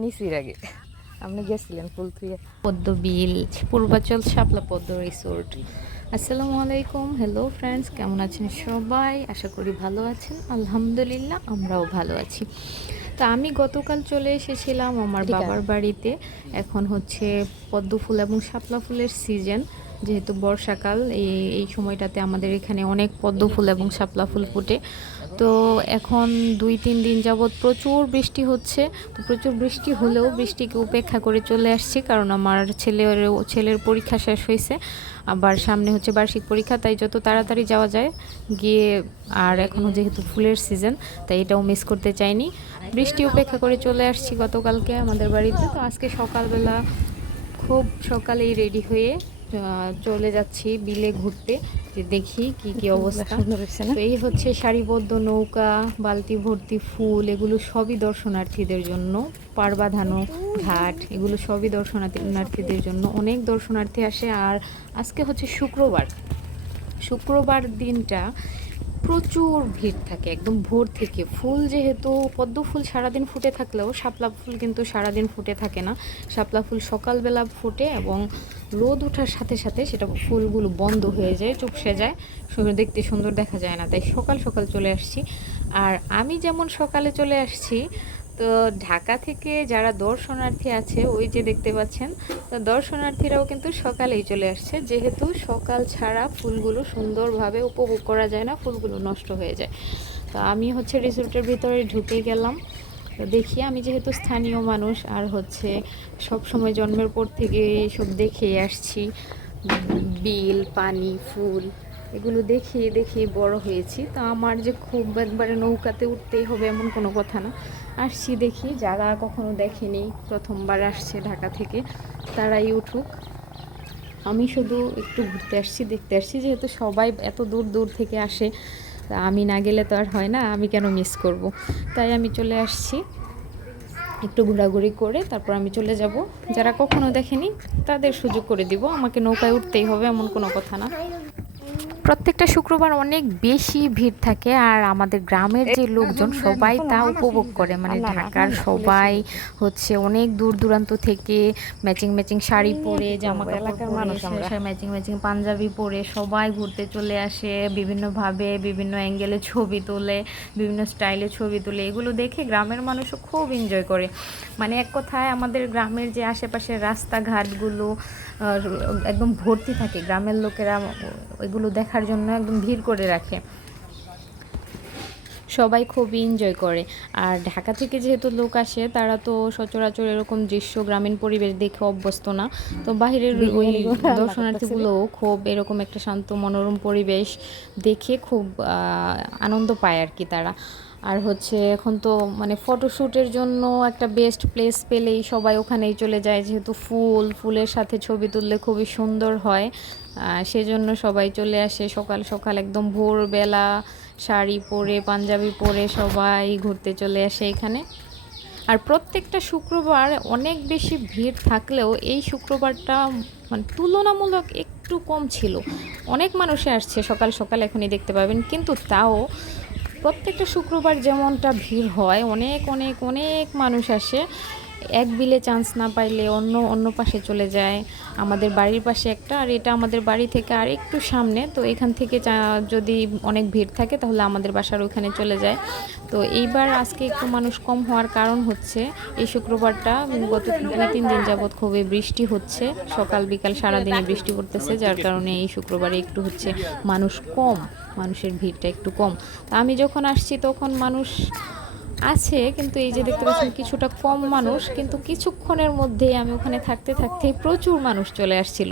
নিছির আগে আপনি গেছিলেন ফুল থুয়ে পদ্ম বিল, পূর্বাচল শাপলা পদ্ম রিসোর্ট। আসসালামু আলাইকুম, হ্যালো ফ্রেন্ডস, কেমন আছেন সবাই? আশা করি ভালো আছেন। আলহামদুলিল্লাহ আমরাও ভালো আছি। তো আমি গতকাল চলে এসেছিলাম আমার বাবার বাড়িতে। এখন হচ্ছে পদ্ম ফুল এবং শাপলা ফুলের সিজন, যেহেতু বর্ষাকাল, এই সময়টাতে আমাদের এখানে অনেক পদ্ম ফুল এবং শাপলা ফুল ফোটে। তো এখন 2-3 দিন যাবৎ প্রচুর বৃষ্টি হচ্ছে। তো প্রচুর বৃষ্টি হলেও বৃষ্টিকে উপেক্ষা করে চলে আসছি, কারণ আমার ছেলের পরীক্ষা শেষ হয়েছে, আবার সামনে হচ্ছে বার্ষিক পরীক্ষা, তাই যত তাড়াতাড়ি যাওয়া যায় গিয়ে। আর এখনও যেহেতু ফুলের সিজন, তাই এটাও মিস করতে চাইনি। বৃষ্টি উপেক্ষা করে চলে আসছি গতকালকে আমাদের বাড়িতে। তো আজকে সকালবেলা খুব সকালেই রেডি হয়ে চলে যাচ্ছি বিলে ঘুরতে, যে দেখি কি কি অবস্থা। তো এই হচ্ছে সারিবদ্ধ নৌকা, বালতি ভর্তি ফুল, এগুলো সবই দর্শনার্থীদের জন্য। পাড় বাঁধানো ঘাট, এগুলো সবই দর্শনার্থীদের জন্য। অনেক দর্শনার্থী আসে। আর আজকে হচ্ছে শুক্রবার দিনটা প্রচুর ভিড় থাকে একদম ভোর থেকে। ফুল যেহেতু পদ্ম ফুল সারাদিন ফুটে থাকলেও শাপলা ফুল কিন্তু সারাদিন ফুটে থাকে না। শাপলা ফুল সকালবেলা ফুটে এবং রোদ ওঠার সাথে সাথে সেটা ফুলগুলো বন্ধ হয়ে যায়, চুপসে যায়, দেখতে সুন্দর দেখা যায় না। তাই সকাল সকাল চলে আসছি। আর আমি যেমন সকালে চলে আসছি, তো ঢাকা থেকে যারা দর্শনার্থী আছে ওই যে দেখতে পাচ্ছেন, তো দর্শনার্থীরাও কিন্তু সকালেই চলে আসছে, যেহেতু সকাল ছাড়া ফুলগুলো সুন্দরভাবে উপভোগ করা যায় না, ফুলগুলো নষ্ট হয়ে যায়। তো আমি হচ্ছে রিসোর্টের ভিতরে ঢুকে গেলাম। তো দেখি, আমি যেহেতু স্থানীয় মানুষ আর হচ্ছে সব সময় জন্মের পর থেকে সব দেখেই আসছি, বিল, পানি, ফুল, এগুলো দেখিয়ে দেখিয়ে বড় হয়েছি। তো আমার যে খুব একবারে নৌকাতে উঠতেই হবে এমন কোনো কথা না। আসছি দেখি, যারা কখনো দেখেনি, প্রথমবার আসছে ঢাকা থেকে, তারাই উঠুক। আমি শুধু একটু ঘুরতে আসছি, দেখতে আসছি, যেহেতু সবাই এত দূর দূর থেকে আসে, তা আমি না গেলে তো আর হয় না, আমি কেন মিস করব। তাই আমি চলে আসছি, একটু ঘোরাঘুরি করে তারপর আমি চলে যাব। যারা কখনো দেখেনি তাদের সুযোগ করে দিব, আমাকে নৌকায় উঠতেই হবে এমন কোনো কথা না। প্রত্যেকটা শুক্রবার অনেক বেশি ভিড় থাকে, আর আমাদের গ্রামের যে লোকজন সবাই তা উপভোগ করে, মানে ঢাকার সবাই হচ্ছে অনেক দূর দূরান্ত থেকে ম্যাচিং ম্যাচিং শাড়ি পরে, জামা কাপড় পরে, ম্যাচিং ম্যাচিং পাঞ্জাবি পরে সবাই ঘুরতে চলে আসে। বিভিন্নভাবে বিভিন্ন অ্যাঙ্গেলে ছবি তোলে, বিভিন্ন স্টাইলে ছবি তোলে, এগুলো দেখে গ্রামের মানুষও খুব এনজয় করে। মানে এক কথায় আমাদের গ্রামের যে আশেপাশের রাস্তাঘাটগুলো একদম ভর্তি থাকে, গ্রামের লোকেরা এগুলো দেখার জন্য একদম ভিড় করে রাখে, সবাই খুবই এনজয় করে। আর ঢাকা থেকে যেহেতু লোক আসে, তারা তো সচরাচর এরকম দৃশ্য, গ্রামীণ পরিবেশ দেখে অভ্যস্ত না। তো বাহিরের ওই দর্শনার্থীগুলোও খুব এরকম একটা শান্ত মনোরম পরিবেশ দেখে খুব আনন্দ পায় আর কি তারা। আর হচ্ছে এখন তো মানে ফটোশ্যুটের জন্য একটা বেস্ট প্লেস পেলেই সবাই ওখানেই চলে যায়, যেহেতু ফুলের সাথে ছবি তুললে খুবই সুন্দর হয়। সেজন্য সবাই চলে আসে সকাল সকাল, একদম ভোরবেলা শাড়ি পরে, পাঞ্জাবি পরে সবাই ঘুরতে চলে আসে এখানে। আর প্রত্যেকটা শুক্রবার অনেক বেশি ভিড় থাকলেও এই শুক্রবারটা মানে তুলনামূলক একটু কম ছিল। অনেক মানুষে আসছে সকাল সকাল, এখনই দেখতে পাবেন, কিন্তু তাও প্রত্যেকটা শুক্রবার যেমনটা ভিড় হয়, অনেক অনেক অনেক মানুষ আসে। এক বিলে চান্স না পাইলে অন্য অন্য পাশে চলে যায়। আমাদের বাড়ির পাশে একটা, আর এটা আমাদের বাড়ি থেকে আর একটু সামনে, তো এখান থেকে যদি অনেক ভিড় থাকে তাহলে আমাদের বাসার ওখানে চলে যায়। তো এইবার আজকে একটু মানুষ কম হওয়ার কারণ হচ্ছে এই শুক্রবারটা গত 2-3 দিন যাবৎ খুবই বৃষ্টি হচ্ছে, সকাল বিকাল সারাদিনই বৃষ্টি পড়তেছে, যার কারণে এই শুক্রবারে একটু হচ্ছে মানুষ কম, মানুষের ভিড়টা একটু কম। তা আমি যখন আসছি তখন মানুষ আছে, কিন্তু এই যে দেখতে পাচ্ছেন কিছুটা কম মানুষ, কিন্তু কিছুক্ষণের মধ্যেই আমি ওখানে থাকতে থাকতেই প্রচুর মানুষ চলে আসছিল।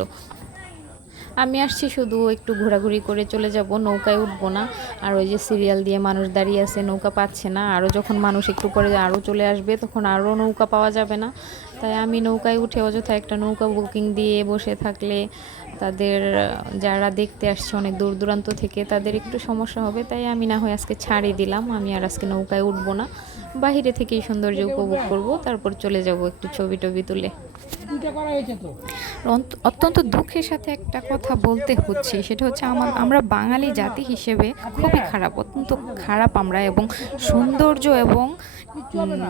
আমি আসছি শুধু একটু ঘোরাঘুরি করে চলে যাব, নৌকায় উঠবো না। আর ওই যে সিরিয়াল দিয়ে মানুষ দাঁড়িয়ে আছে, নৌকা পাচ্ছে না, আরও যখন মানুষ একটু পরে আরও চলে আসবে তখন আরও নৌকা পাওয়া যাবে না। তাই আমি নৌকায় উঠে অযথা একটা নৌকা বুকিং দিয়ে বসে থাকলে তাদের, যারা দেখতে আসছে অনেক দূর দূরান্ত থেকে, তাদের একটু সমস্যা হবে। তাই আমি না হয় আজকে ছাড়ি দিলাম, আমি আর আজকে নৌকায় উঠবো না, বাইরে থেকেই সৌন্দর্য উপভোগ করব, তারপর চলে যাব একটু ছবি টবি তুলে। অত্যন্ত দুঃখের সাথে একটা কথা বলতে হচ্ছে, সেটা হচ্ছে আমরা বাঙালি জাতি হিসেবে খুবই খারাপ, অত্যন্ত খারাপ আমরা, এবং সৌন্দর্য এবং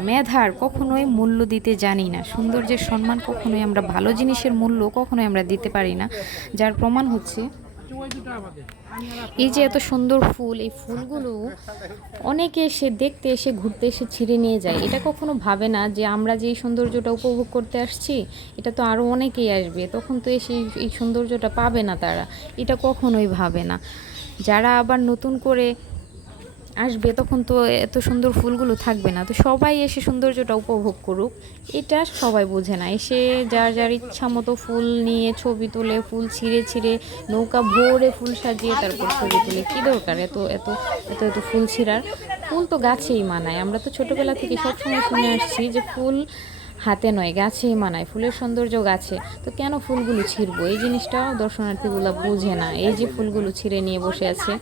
মেধার কখনোই মূল্য দিতে জানি না। সৌন্দর্যের সম্মান কখনোই আমরা, ভালো জিনিসের মূল্য কখনোই আমরা দিতে পারি না। যার প্রমাণ হচ্ছে এই যে এত সুন্দর ফুল, এই ফুলগুলো অনেকে এসে দেখতে এসে ঘুরতে এসে ছিঁড়ে নিয়ে যায়। এটা কখনো ভাবে না যে আমরা যে এই সৌন্দর্যটা উপভোগ করতে আসছি, এটা তো আরও অনেকেই আসবে, তখন তো এসে এই সৌন্দর্যটা পাবে না তারা, এটা কখনোই ভাবে না। যারা আবার নতুন করে আসবে তখন তো এত সুন্দর ফুলগুলো থাকবে না, তো সবাই এসে সৌন্দর্যটা উপভোগ করুক, এটা সবাই বোঝে না। এসে যার যার ইচ্ছা মতো ফুল নিয়ে ছবি তুলে, ফুল ছিঁড়ে ছিঁড়ে নৌকা ভরে ফুল সাজিয়ে তারপর ছবি তুলে, কী দরকার এত এত এত এত ফুল ছিঁড়ার? ফুল তো গাছেই মানায়। আমরা তো ছোটোবেলা থেকে সবসময় শুনে আসছি যে ফুল হাতে নয় গাছেই মানায়, ফুলের সৌন্দর্য গাছে, তো কেন ফুলগুলো ছিঁড়বো? এই জিনিসটাও দর্শনার্থীগুলো বোঝে না। এই যে ফুলগুলো ছিঁড়ে নিয়ে বসে আছে,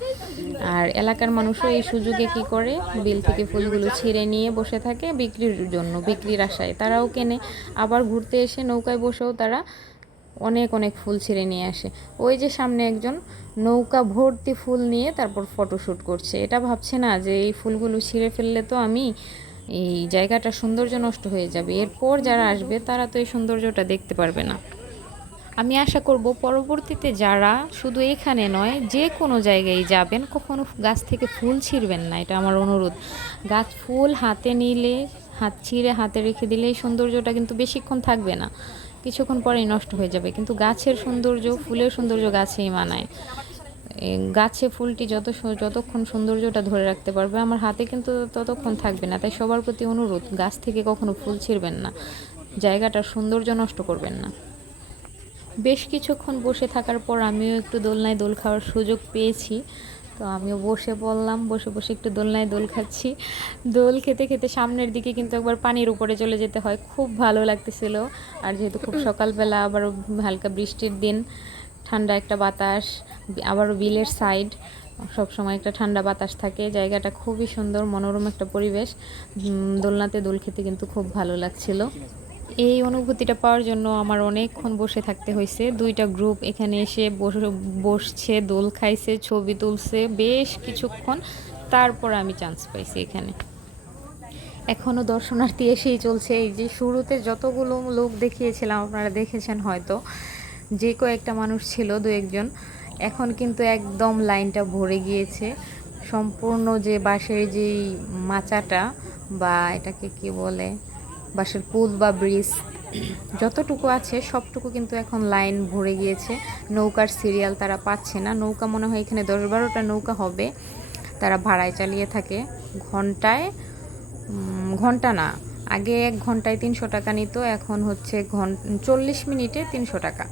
আর এলাকার মানুষও এই সুযোগে কি করে, বিল থেকে ফুলগুলো ছিঁড়ে নিয়ে বসে থাকে বিক্রির জন্য, বিক্রির আশায় তারাও কেনে, আবার ঘুরতে এসে নৌকায় বসেও তারা অনেক অনেক ফুল ছিঁড়ে নিয়ে আসে। ওই যে সামনে একজন নৌকা ভর্তি ফুল নিয়ে তারপর ফটোশ্যুট করছে, এটা ভাবছে না যে এই ফুলগুলো ছিঁড়ে ফেললে তো আমি এই জায়গাটা সৌন্দর্য নষ্ট হয়ে যাবে, এরপর যারা আসবে তারা তো এই সৌন্দর্যটা দেখতে পারবে না। আমি আশা করব পরবর্তীতে যারা শুধু এখানে নয় যে কোনো জায়গায় যাবেন, কখনো গাছ থেকে ফুল ছিঁড়বেন না, এটা আমার অনুরোধ। গাছ ফুল হাতে নিলে, হাত ছিঁড়ে হাতে রেখে দিলে এই সৌন্দর্যটা কিন্তু বেশিক্ষণ থাকবে না, কিছুক্ষণ পরেই নষ্ট হয়ে যাবে। কিন্তু গাছের সৌন্দর্য, ফুলের সৌন্দর্য গাছেই মানায়। গাছে ফুলটি যতক্ষণ সৌন্দর্যটা ধরে রাখতে পারবে, আমার হাতে কিন্তু ততক্ষণ থাকবে না। তাই সবার প্রতি অনুরোধ, গাছ থেকে কখনো ফুল ছিঁড়বেন না, জায়গাটার সৌন্দর্য নষ্ট করবেন না। বেশ কিছুক্ষণ বসে থাকার পর আমিও একটু দোলনায় দোল খাওয়ার সুযোগ পেয়েছি, তো আমিও বসে পড়লাম, বসে বসে একটু দোলনায় দোল খাচ্ছি। দোল খেতে খেতে সামনের দিকে কিন্তু একবার পানির উপরে চলে যেতে হয়, খুব ভালো লাগতেছিল। আর যেহেতু খুব সকালবেলা, আবারও হালকা বৃষ্টির দিন, ঠান্ডা একটা বাতাস, আবারও বিলের সাইড, সব সময় একটা ঠান্ডা বাতাস থাকে, জায়গাটা খুবই সুন্দর, মনোরম একটা পরিবেশ। দোলনাতে দোল খেতে কিন্তু খুব ভালো লাগছিল। এই অনুভূতিটা পাওয়ার জন্য আমার অনেকক্ষণ বসে থাকতে হয়েছে। দুইটা গ্রুপ এখানে এসে বসছে, দোল খাইছে, ছবি তুলছে বেশ কিছুক্ষণ, তারপর আমি চান্স পাইছি এখানে। এখনও দর্শনার্থী এসেই চলছে। এই যে শুরুতে যতগুলো লোক দেখিয়েছিলাম আপনারা দেখেছেন হয়তো, যে কয়েকটা মানুষ ছিল, দু একজন, এখন কিন্তু একদম লাইনটা ভরে গিয়েছে। সম্পূর্ণ যে বাঁশের যেই মাচাটা, বা এটাকে কি বলে, বাঁশের পুল বা ব্রিজ, যতটুকু আছে সবটুকু কিন্তু এখন লাইন ভরে গিয়েছে। নৌকার সিরিয়াল তারা পাচ্ছে না। নৌকা মনে হয় এখানে 10-12টা নৌকা হবে, তারা ভাড়ায় চালিয়ে থাকে। ঘন্টা না, আগে 1 ঘন্টায় 300 টাকা নিত, এখন হচ্ছে 40 মিনিটে 300 টাকা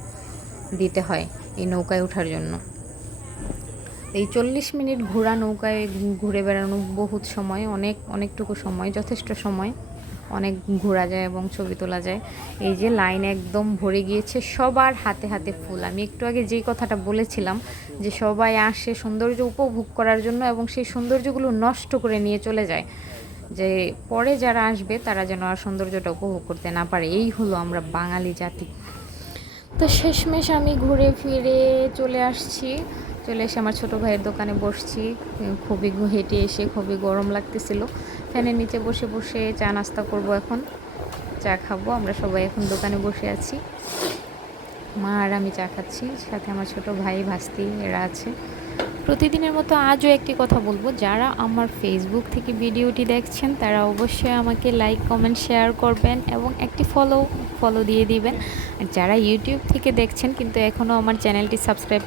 দিতে হয় এই নৌকায় ওঠার জন্য। এই 40 মিনিট ঘোরা নৌকায় ঘুরে বেড়ানো বহুত সময়, অনেকটুকু সময়, যথেষ্ট সময়, অনেক ঘোরা যায় এবং ছবি তোলা যায়। এই যে লাইন একদম ভরে গিয়েছে, সবার হাতে হাতে ফুল। আমি একটু আগে যেই কথাটা বলেছিলাম যে সবাই আসে সৌন্দর্য উপভোগ করার জন্য এবং সেই সৌন্দর্যগুলো নষ্ট করে নিয়ে চলে যায়, যে পরে যারা আসবে তারা যেন আর সৌন্দর্যটা উপভোগ করতে না পারে। এই হলো আমরা বাঙালি জাতি। তো শেষমেশ আমি ঘুরে ফিরে চলে এসে আমার ছোটো ভাইয়ের দোকানে বসছি। খুবই হেঁটে এসে খুবই গরম লাগতেছিল, ফ্যানের নিচে বসে বসে চা নাস্তা করব, এখন চা খাবো। আমরা সবাই এখন দোকানে বসে আছি, মা আর আমি চা খাচ্ছি, সাথে আমার ছোটো ভাই ভাস্তি এরা আছে। প্রতিদিনের মতো আজও একটি কথা বলবো, যারা আমার ফেসবুক থেকে ভিডিওটি দেখছেন তারা অবশ্যই আমাকে লাইক, কমেন্ট, শেয়ার করবেন এবং একটি ফলো দিয়ে দিবেন। আর যারা ইউটিউব থেকে দেখছেন কিন্তু এখনও আমার চ্যানেলটি সাবস্ক্রাইব